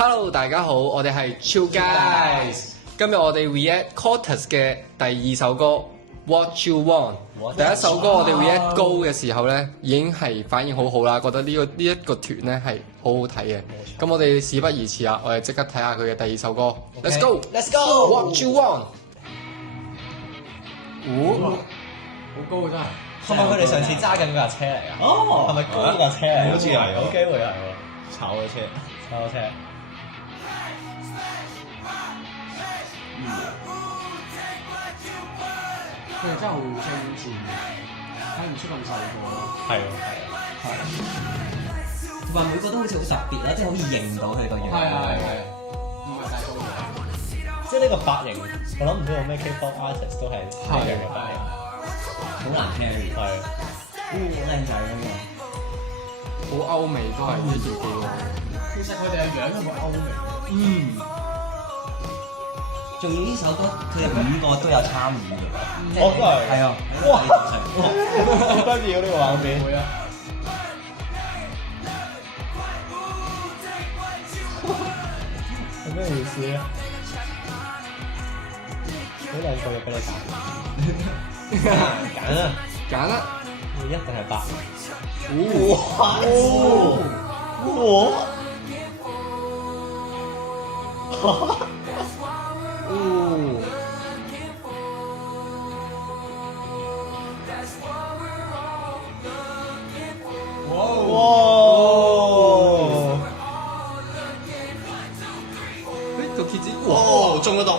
Hello， 大家好，我哋係 Chill Guys。今日我哋 react Cortez 嘅第二首歌 What You Want。第一首歌我哋 react Go 嘅時候咧，已經係反應好好啦，覺得呢一個團咧係好好睇嘅。咁我哋事不宜遲啊，我哋即刻睇下佢嘅第二首歌。Let's go，Let's go，What You Want。好高真係。係咪佢哋上次揸緊嗰架車嚟啊？哦，係咪高嗰架車嚟？好似係有機會係喎。炒嘅車，炒車。佢哋真係好精緻，睇唔出咁細個咯。係喎，係。同埋每個都好似好特別啦，即係好易認到佢個樣。係，唔係大高嘅。即係呢個髮型，我諗唔到有咩 K-pop artist 都係呢樣嘅髮型。好難 carry。係。好靚仔咁樣。好歐美都係呢條嘅。其實佢哋嘅樣有冇歐美？仲要呢首歌，佢哋5個都有參與嘅。哦，真係。係啊！哇！好得意啊！呢個畫面。會啊！係咩意思咧？好兩個嘢俾你揀。揀啊！揀啦！一定係白。個蠍子，哦，中咗毒！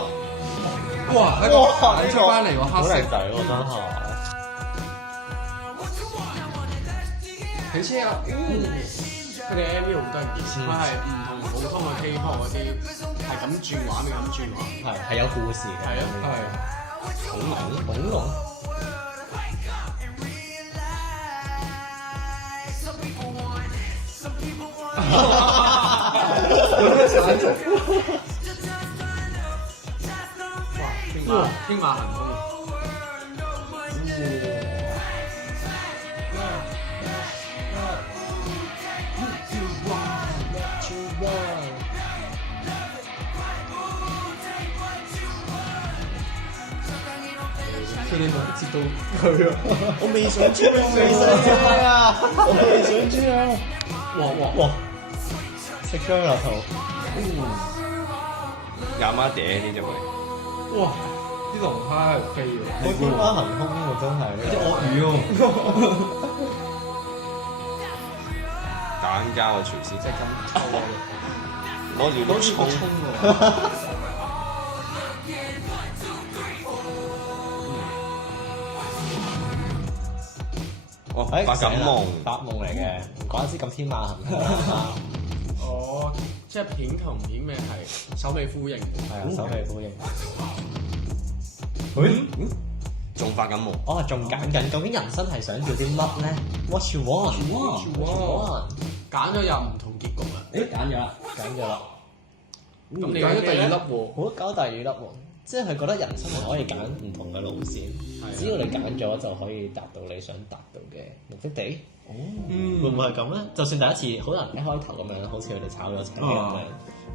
哇！喺個眼出翻嚟喎，黑色。仔喎，真係。睇車啊！佢哋 MV 好得意，佢係唔同普通嘅 K-pop 嗰啲係咁轉畫面咁轉畫，係有故事嘅。係啊，恐龍。哇！天馬行空啊！佢哋冇接到佢啊！我未上車啊！我未上車啊！哇！食香辣頭。廿媽嗲呢隻咪？哇！啲龍蝦喺度飛喎，好天馬行空喎，真係。有啲鱷魚喎。揀交嘅廚師即係咁抽啊！攞住碌葱喎。哦，發緊夢，發夢嚟嘅，唔怪得之咁天馬行空。哦，即係片同片嘅係首尾呼應。係啊，首尾呼應。仲發緊夢。哦，仲揀緊，究竟人生係想要啲乜咧 ？What you want？ 揀咗有唔同結局啦。誒揀咗啦，揀咗啦。咁你揀咗第二粒粒？喎。好搞第二粒喎，即係佢覺得人生係可以揀唔同嘅路線，只要你揀咗就可以達到你想達到嘅目的地。會唔會係咁咧？就算第一次可能一開頭咁樣，好似佢哋炒咗車咁樣，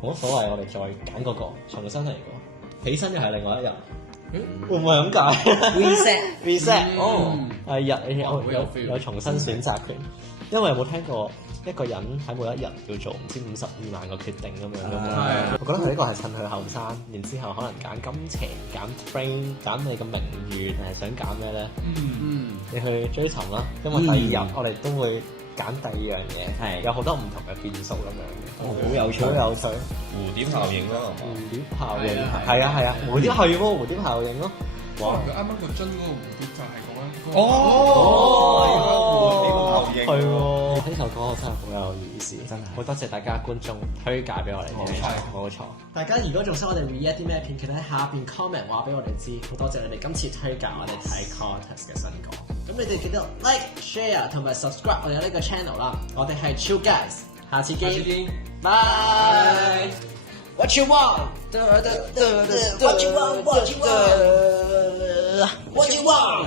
冇乜所謂，我哋再揀嗰個，重新嚟過，起身又係另外一日。會唔會係咁解？reset 哦，係日有重新選擇權。因為有冇聽過一個人喺每一日要做唔知52萬個決定咁樣噶嘛？我覺得佢呢個係趁佢後生，然之後可能揀金錢、揀 friend、揀你嘅名譽，係想揀咩咧？你去追尋啦，因為第二日我哋都會揀第二樣嘢，係有好多唔同嘅變數咁樣嘅，好有趣，好有趣。蝴蝶效應啦，蝴蝶效應係啊，蝴蝶係喎，蝴蝶效應咯。哇！佢啱啱個樽嗰個蝴蝶就係講緊係喎，呢首歌真係好有意思，真係好多謝大家觀眾推介俾我哋聽，冇錯。大家如果仲想我哋 react 啲咩片，記得喺下邊 comment 話俾我哋知。好多謝你哋今次推介我哋睇 Cortez 嘅新歌。咁你哋記得 like、share 同埋 subscribe 我哋呢個 channel 啦。我哋係 Chill Guys，下次見，拜。What you want? What you want? What you want? What you want?